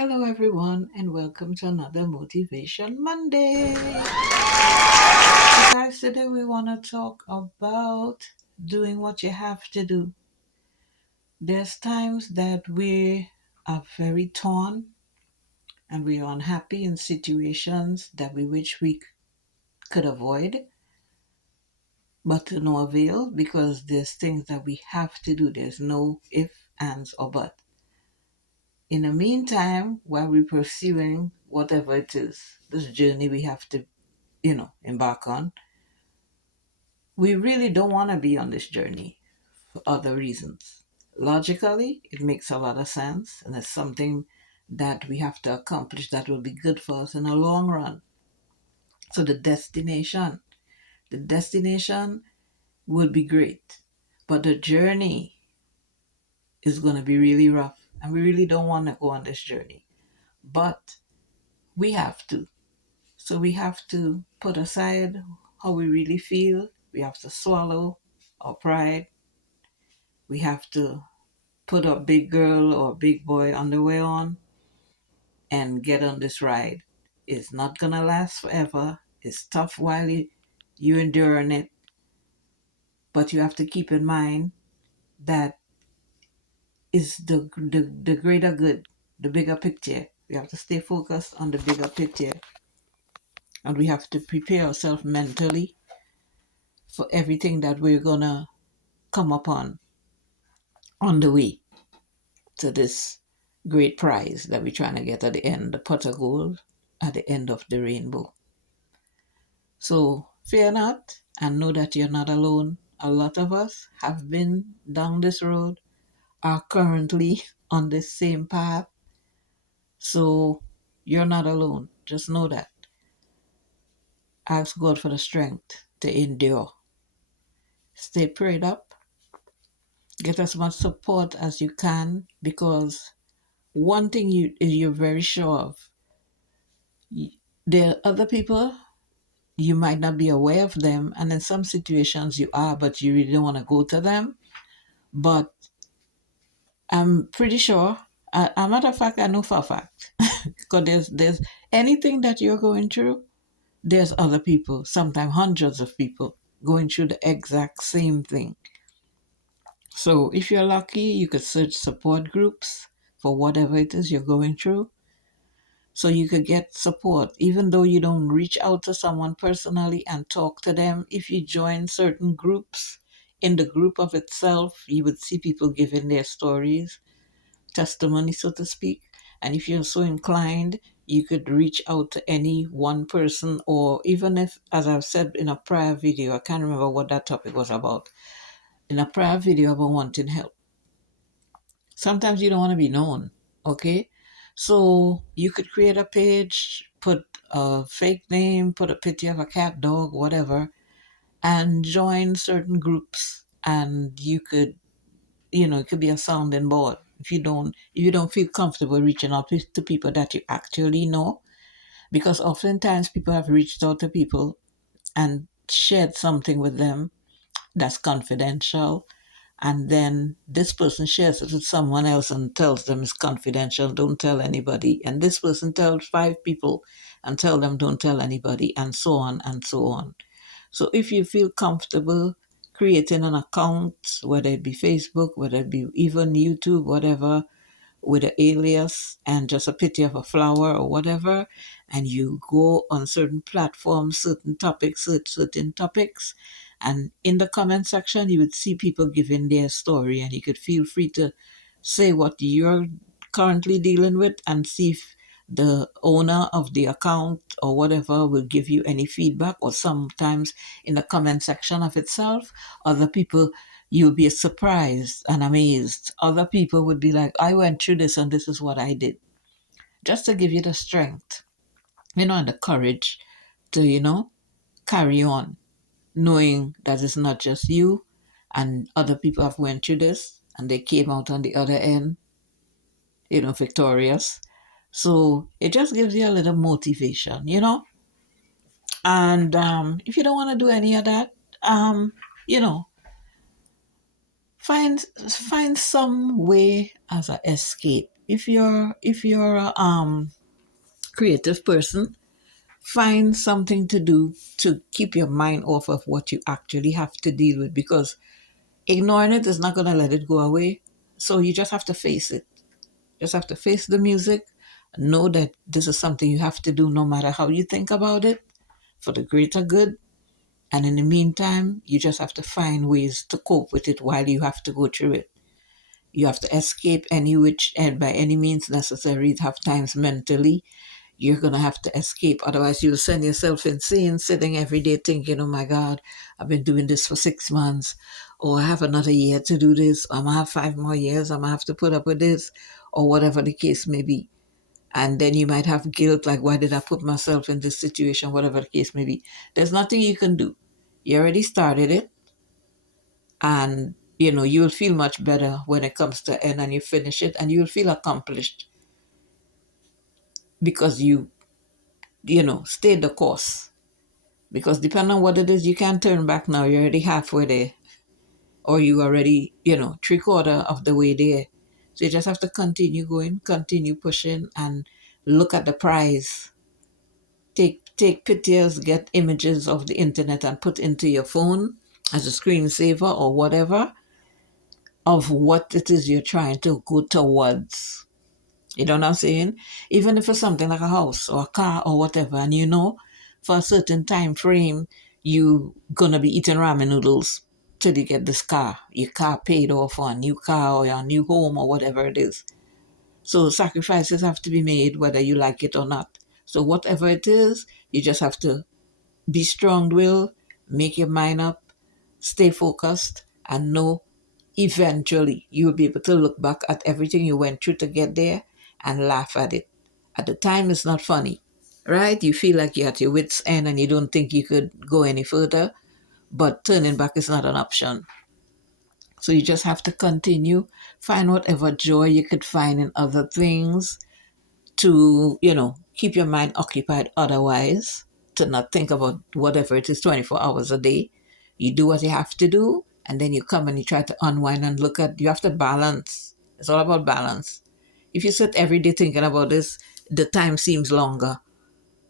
Hello, everyone, and welcome to another Motivation Monday. Guys, today we want to talk about doing what you have to do. There's times that we are very torn and we are unhappy in situations that we wish we could avoid, but to no avail because there's things that we have to do. There's no if, ands, or but. In the meantime, while we're pursuing whatever it is, this journey we have to embark on, we really don't want to be on this journey for other reasons. Logically, it makes a lot of sense, and it's something that we have to accomplish that will be good for us in the long run. So the destination will be great, but the journey is going to be really rough, and we really don't want to go on this journey. But we have to. So we have to put aside how we really feel. We have to swallow our pride. We have to put a big girl or big boy underwear on and get on this ride. It's not gonna last forever. It's tough while you enduring it, but you have to keep in mind that is the greater good, the bigger picture. We have to stay focused on the bigger picture, and we have to prepare ourselves mentally for everything that we're gonna come upon on the way to this great prize that we're trying to get at the end, the pot of gold at the end of the rainbow. So fear not and know that you're not alone. A lot of us have been down this road, are currently on the same path. So you're not alone. Just know that. Ask God for the strength to endure. Stay prayed up. Get as much support as you can, because one thing you're very sure of, there are other people, you might not be aware of them, and in some situations you are, but you really don't want to go to them. But I'm pretty sure, a matter of fact, I know for a fact, because there's anything that you're going through, there's other people, sometimes hundreds of people, going through the exact same thing. So if you're lucky, you could search support groups for whatever it is you're going through, so you could get support even though you don't reach out to someone personally and talk to them. If you join certain groups, in the group of itself you would see people giving their stories, testimony, so to speak. And if you're so inclined, you could reach out to any one person, or even if, as I've said in a prior video, I can't remember what that topic was about, in a prior video about wanting help. Sometimes you don't want to be known, okay? So you could create a page, put a fake name, put a picture of a cat, dog, whatever, and join certain groups. And you could, it could be a sounding board. If you don't feel comfortable reaching out to people that you actually know, because oftentimes people have reached out to people and shared something with them that's confidential, and then this person shares it with someone else and tells them it's confidential, don't tell anybody, and this person tells five people and tell them don't tell anybody, and so on and so on. So if you feel comfortable creating an account, whether it be Facebook, whether it be even YouTube, whatever, with an alias and just a picture of a flower or whatever, and you go on certain platforms, certain topics, certain topics, and in the comment section you would see people giving their story, and you could feel free to say what you're currently dealing with and see if the owner of the account or whatever will give you any feedback. Or sometimes in the comment section of itself, other people, you'll be surprised and amazed. Other people would be like, I went through this and this is what I did. Just to give you the strength, and the courage to, carry on, knowing that it's not just you, and other people have went through this and they came out on the other end, victorious. So it just gives you a little motivation. And if you don't want to do any of that, you know, find some way as an escape. if you're a creative person, find something to do to keep your mind off of what you actually have to deal with, because ignoring it is not going to let it go away. So you just have to face it. Just have to face the music. Know that this is something you have to do no matter how you think about it, for the greater good. And in the meantime, you just have to find ways to cope with it while you have to go through it. You have to escape any which and by any means necessary. Have times mentally you're gonna have to escape. Otherwise, you'll send yourself insane, sitting every day thinking, "Oh my God, I've been doing this for 6 months, or I have another year to do this. I'm gonna have 5 more years. I'm gonna have to put up with this, or whatever the case may be." And then you might have guilt, like, "Why did I put myself in this situation?" Whatever the case may be. There's nothing you can do. You already started it, and you'll feel much better when it comes to end and you finish it, and you'll feel accomplished because you stayed the course. Because depending on what it is, you can't turn back now. You're already halfway there, or you already, three-quarter of the way there. So you just have to continue going, continue pushing, and look at the prize. Take pictures, get images of the internet and put into your phone as a screensaver or whatever of what it is you're trying to go towards. You know what I'm saying? Even if it's something like a house or a car or whatever, and for a certain time frame, you gonna be eating ramen noodles till you get this car, your car paid off, or a new car or a new home or whatever it is. So sacrifices have to be made whether you like it or not. So whatever it is, you just have to be strong-willed, make your mind up, stay focused, and know eventually you'll be able to look back at everything you went through to get there and laugh at it. At the time, it's not funny, right? You feel like you're at your wits' end and you don't think you could go any further, but turning back is not an option. So you just have to continue, find whatever joy you could find in other things to, keep your mind occupied otherwise, to not think about whatever it is 24 hours a day. You do what you have to do, and then you come and you try to unwind and look at, you have to balance. It's all about balance. If you sit every day thinking about this, the time seems longer.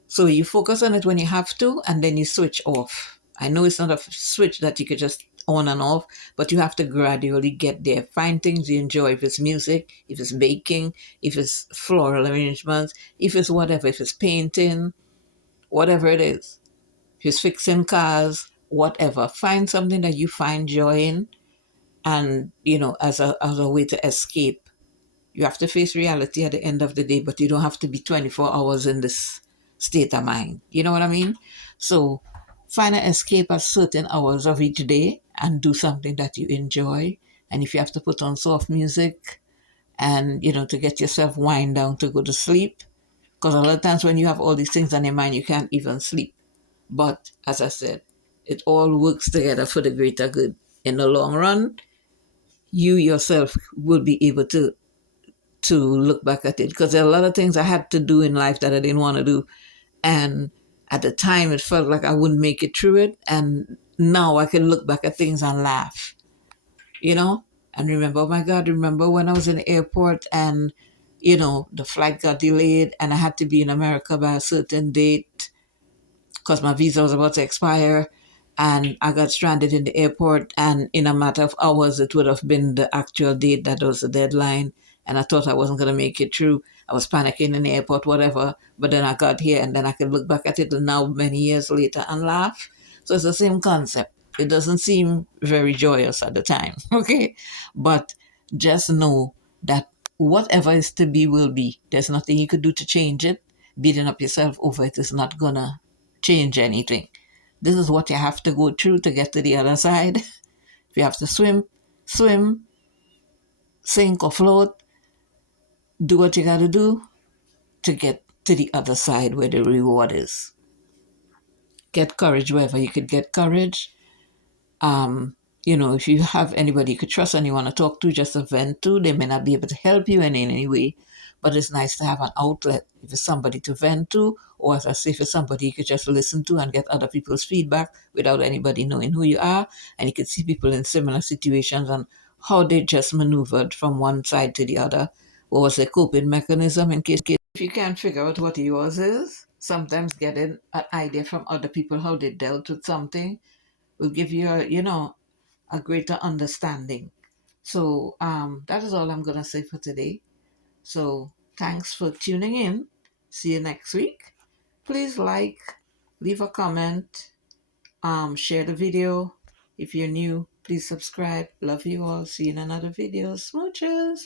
So you focus on it when you have to, and then you switch off. I know it's not a switch that you could just on and off, but you have to gradually get there. Find things you enjoy. If it's music, if it's baking, if it's floral arrangements, if it's whatever, if it's painting, whatever it is, if it's fixing cars, whatever. Find something that you find joy in, and as a way to escape. You have to face reality at the end of the day, but you don't have to be 24 hours in this state of mind. You know what I mean? So find an escape at certain hours of each day and do something that you enjoy. And if you have to put on soft music and, to get yourself wind down to go to sleep, because a lot of times when you have all these things on your mind, you can't even sleep. But as I said, it all works together for the greater good. In the long run, you yourself will be able to look back at it, because there are a lot of things I had to do in life that I didn't want to do. And at the time, it felt like I wouldn't make it through it. And now I can look back at things and laugh, and remember, oh my God, remember when I was in the airport and, the flight got delayed and I had to be in America by a certain date because my visa was about to expire, and I got stranded in the airport, and in a matter of hours it would have been the actual date that was the deadline, and I thought I wasn't going to make it through. I was panicking in the airport, whatever, but then I got here, and then I can look back at it now many years later and laugh. So it's the same concept. It doesn't seem very joyous at the time, okay? But just know that whatever is to be will be. There's nothing you could do to change it. Beating up yourself over it is not gonna change anything. This is what you have to go through to get to the other side. If you have to swim, swim, sink or float, do what you gotta do to get to the other side where the reward is. Get courage wherever you could get courage. If you have anybody you could trust and you want to talk to, just a vent to, they may not be able to help you in any way, but it's nice to have an outlet. If it's somebody to vent to, or as I say, if it's somebody you could just listen to and get other people's feedback without anybody knowing who you are, and you could see people in similar situations and how they just maneuvered from one side to the other, what was a coping mechanism in case if you can't figure out what yours is. Sometimes getting an idea from other people how they dealt with something will give you a, a greater understanding. So that is all I'm gonna say for today. So thanks for tuning in. See you next week. Please like, leave a comment, share the video. If you're new, please subscribe. Love you all. See you in another video. Smooches.